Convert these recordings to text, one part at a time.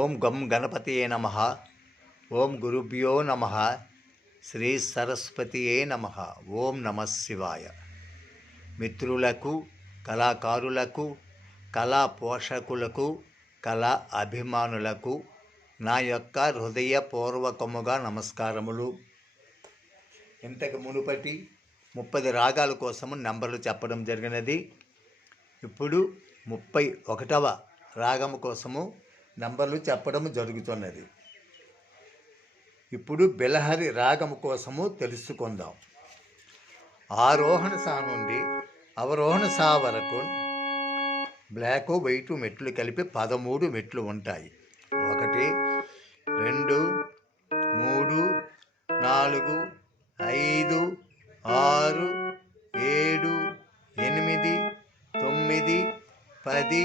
ఓం గం గణపతియే నమః. ఓం గురుభ్యో నమః. శ్రీ సరస్వతియే నమః. ఓం నమః శివాయ. మిత్రులకు, కళాకారులకు, కళా పోషకులకు, కళా అభిమానులకు నా యొక్క హృదయపూర్వకముగా నమస్కారములు. ఇంతకు మునుపటి 30 రాగాల కోసము నంబర్లు చెప్పడం జరిగినది. ఇప్పుడు 31వ రాగము కోసము నంబర్లు చెప్పడం జరుగుతున్నది. ఇప్పుడు బిలహరి రాగము కోసము తెలుసుకుందాం. ఆరోహణ సా నుండి అవరోహణ సా వరకు బ్లాక్ వైట్ మెట్లు కలిపి 13 మెట్లు ఉంటాయి. 1 2 3 4 5 6 7 8 9 10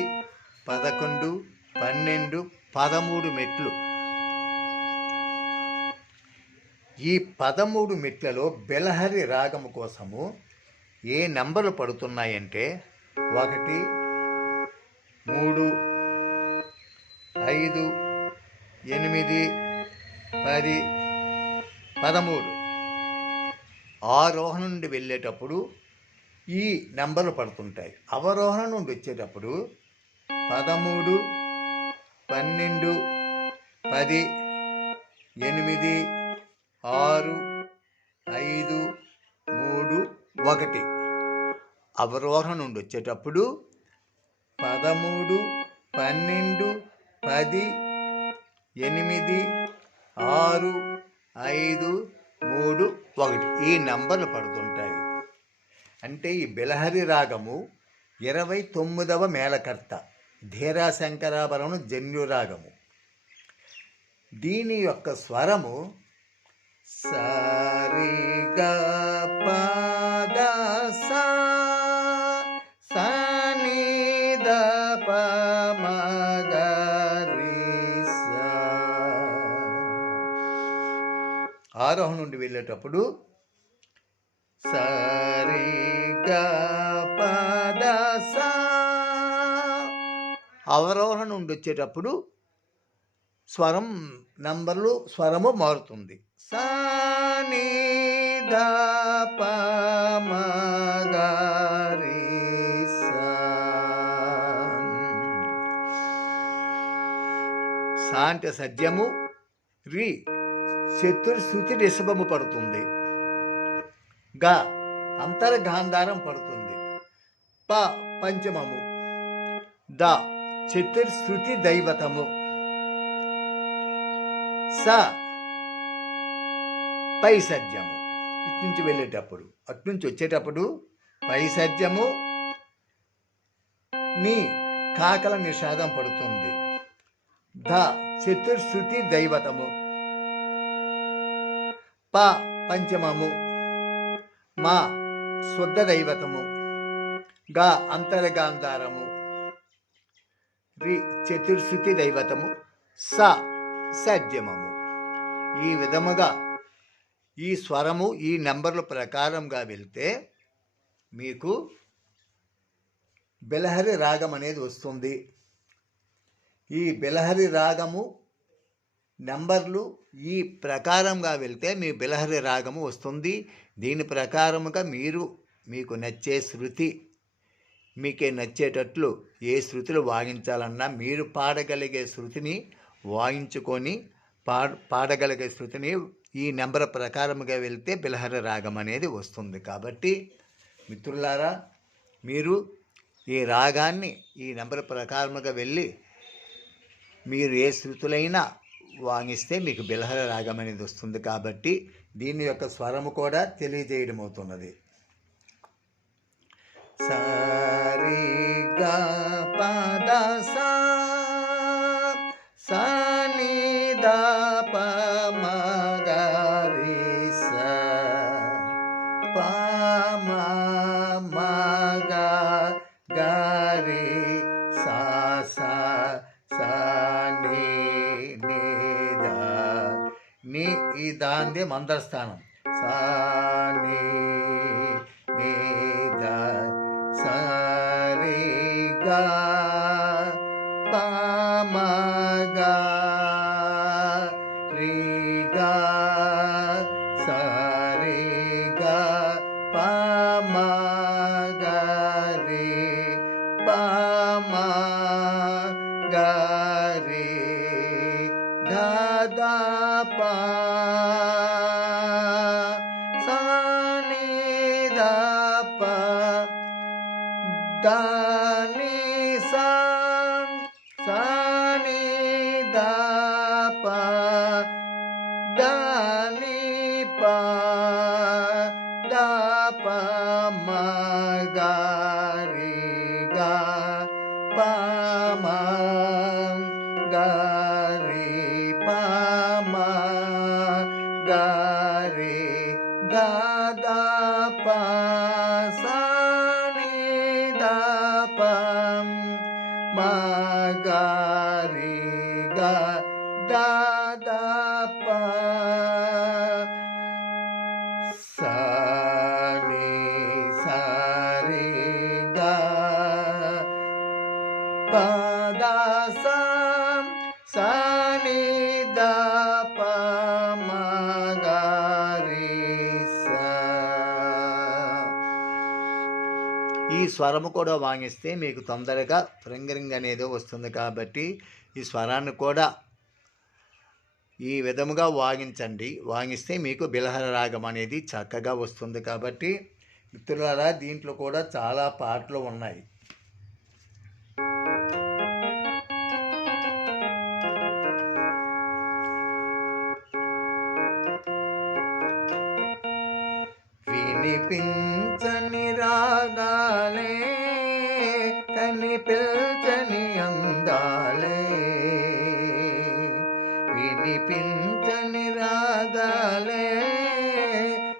11 12 13 మెట్లు. ఈ 13 మెట్లలో బిలహరి రాగము కోసము ఏ నంబర్లు పడుతున్నాయంటే 1 3 5 8 10 13. ఆరోహణ నుండి వెళ్ళేటప్పుడు ఈ నెంబర్లు పడుతుంటాయి. అవరోహణ నుండి వచ్చేటప్పుడు 13 12 10 8 6 5 3 1. అవరోహణ నుండి వచ్చేటప్పుడు 13 12 10 8 6 5 3 1. ఈ నంబర్లు పడుతుంటాయి. అంటే ఈ బిలహరి రాగము 29వ మేళకర్త, ధీరా శంకరాభరణం జన్యు రాగము. దీని యొక్క స్వరము సరి గ ప ద స ని ద ప మ గ రి స. ఆరోహణ నుండి వెళ్ళేటప్పుడు సరి గ ప ద స. అవరోహణ నుండి వచ్చేటప్పుడు స్వరము మారుతుంది. స ని ద ప మ గ రి స. స అంటే సద్యము, రి చతుర్శ్రుతి రిషభము పడుతుంది, గ అంతర్గాంధారం పడుతుంది, ప పంచమము, ద చతుర్శ్రుతి దైవతము, స పైసద్యము. ఇట్నుంచి వెళ్ళేటప్పుడు అట్నుంచి వచ్చేటప్పుడు పైసద్యము, నీ కాకల నిషాదం పడుతుంది, ధ చతుర్శ్రుతి దైవతము, ప పంచమము, మా శుద్ధ దైవతము, గా అంతర్గాంధారము, రి చతుర్శ్రుతి దైవతము, స సద్యమము. ఈ విధముగా ఈ స్వరము ఈ నెంబర్ల ప్రకారంగా వెళ్తే మీకు బిలహరి రాగం అనేది వస్తుంది. ఈ బిలహరి రాగము నెంబర్లు ఈ ప్రకారంగా వెళ్తే మీ బిలహరి రాగము వస్తుంది. దీని ప్రకారముగా మీకు నచ్చే శృతి, మీకే నచ్చేటట్లు ఏ శృతులు వాయించాలన్నా మీరు పాడగలిగే శృతిని వాయించుకొని పాడగలిగే శృతిని ఈ నెంబర్ ప్రకారముగా వెళ్తే బిలహరి రాగం అనేది వస్తుంది. కాబట్టి మిత్రులారా, మీరు ఈ రాగాన్ని ఈ నెంబర్ ప్రకారముగా వెళ్ళి మీరు ఏ శృతులైనా వాయిస్తే మీకు బిలహరి రాగం అనేది వస్తుంది. కాబట్టి దీని యొక్క స్వరము కూడా తెలియజేయడం అవుతున్నది. సరి గ ప ద స ని ద ప మ గ రి స, ప మ మ గ గ రి స స ని ద. ని ఈ దాందే మందస్థానం. స ని ద స రి గ ప మ గ మా గరి మా గరి ధ ప సా ని ధ ప ద ని సా సా ని ధ ప ద ని ప ద ప మ గ రి గ ప మ గ రి ప మ గ రి ద ద ప సా ని ద ప మ గ రి గ ద ద ప సా ని సా రి గ ప ద సా సా ని ద ప మ గ రి సా. ఈ స్వరము కూడా వాయిస్తే మీకు తొందరగా ఫింగరింగ్ అనేది వస్తుంది కాబట్టి ఈ స్వరాన్ని కూడా ఈ విధముగా వాయిస్తే మీకు బిలహర రాగం అనేది చక్కగా వస్తుంది. కాబట్టి మిత్రులారా, దీంట్లో కూడా చాలా పాటలు ఉన్నాయి. వినిపించని రాగాలే కనిపించని అందాలే, వినిపించని రాగాలే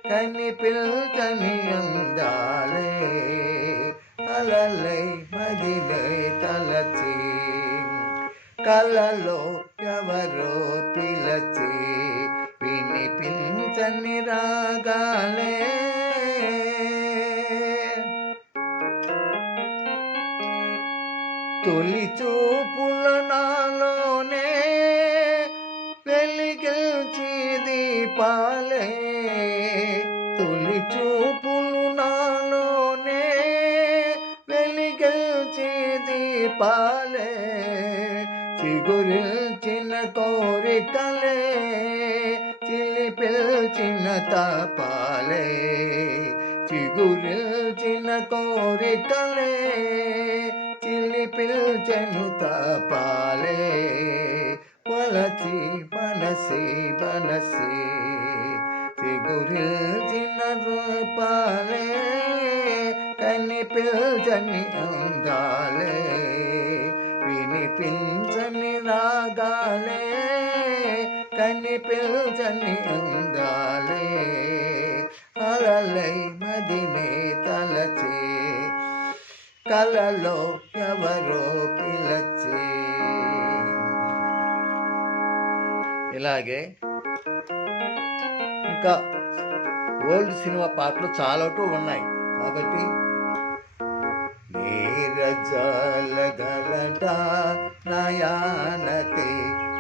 కనిపించని అందాలే, అలలై మదిలై తలచి కలలో ఎవరో పిలచి, వినిపించని రాగాలే తొలి చూపుల నాలోనే వెలిగించి దీపాలే, తొలి చూపులు నాలోనే వెలిగించి దీపాలే, చిగురిల్చిన కోరికలే చిలిపిల్చిన తపాలే, చిగురిల్చిన కోరికలే చిలిపిల్చెను తపాలే, వలచి మనసి మనసి చిగురిల్చిన రూపాలే కనిపించని అందాలే, వినిపించని రాగాలే కనిపించని అందాలే, అలలై మదినే తలచి కలలో ఎవరో పిలచి. ఇలాగే ఇంకా ఓల్డ్ సినిమా పాటలు చాలా ఉన్నాయి. కాబట్టి నీరజాలగలట నయానతి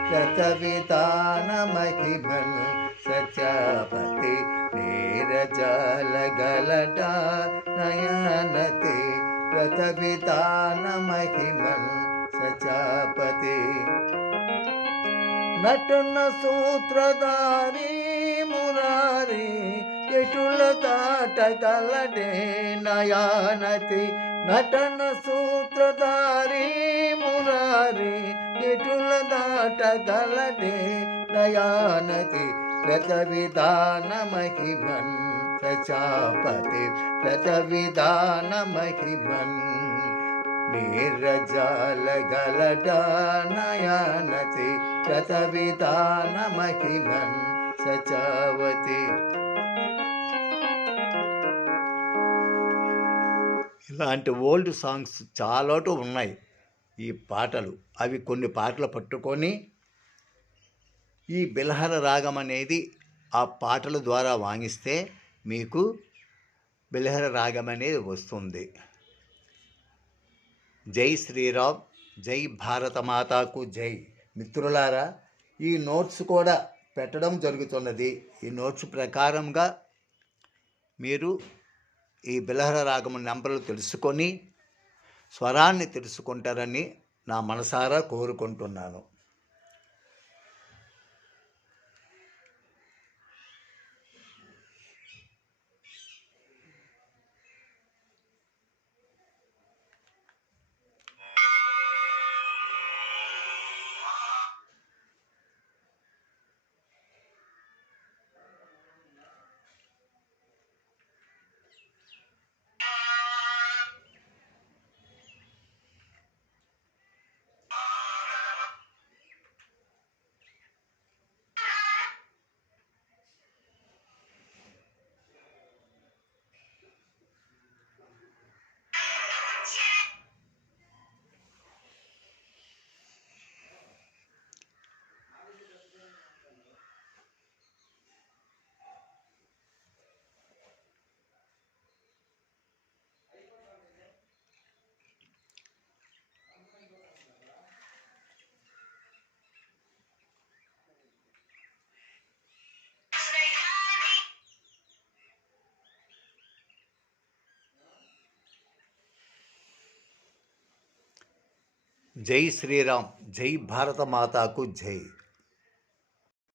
శతవిధాన మహిమన్ సత్యాపతి, నీరజాలగలట నయానతి శతవిధాన మహిమన్ సత్యాపతి, నటన సూత్రధారి మురారి ఎటుల దాటగలడే నయానతి, నటన సూత్రధారి మురారి ఎటుల దాటగలడే నయానతి, ప్రతవిధాన మహిమన్ సచాపతి, ప్రతవిధాన మహిమన్ నీరజాలగలట నయానతి, ప్రతవిధాన మహిమన్ సచావతి. ఇలాంటి ఓల్డ్ సాంగ్స్ చాలా ఉన్నాయి ఈ పాటలు. అవి కొన్ని పాటలు పట్టుకొని ఈ బిలహర రాగం అనేది ఆ పాటల ద్వారా వాయిస్తే మీకు బిలహర రాగం అనేది వస్తుంది. జై శ్రీరామ్, జై భారత మాతాకు జై. మిత్రులారా, ఈ నోట్స్ కూడా పెట్టడం జరుగుతున్నది. ఈ నోట్స్ ప్రకారంగా మీరు ఈ బిలహరి రాగము నెంబర్లు తెలుసుకొని స్వరాన్ని తెలుసుకుంటారని నా మనసారా కోరుకుంటున్నాను. జై శ్రీరామ్, జై భారత మాతాకు జై.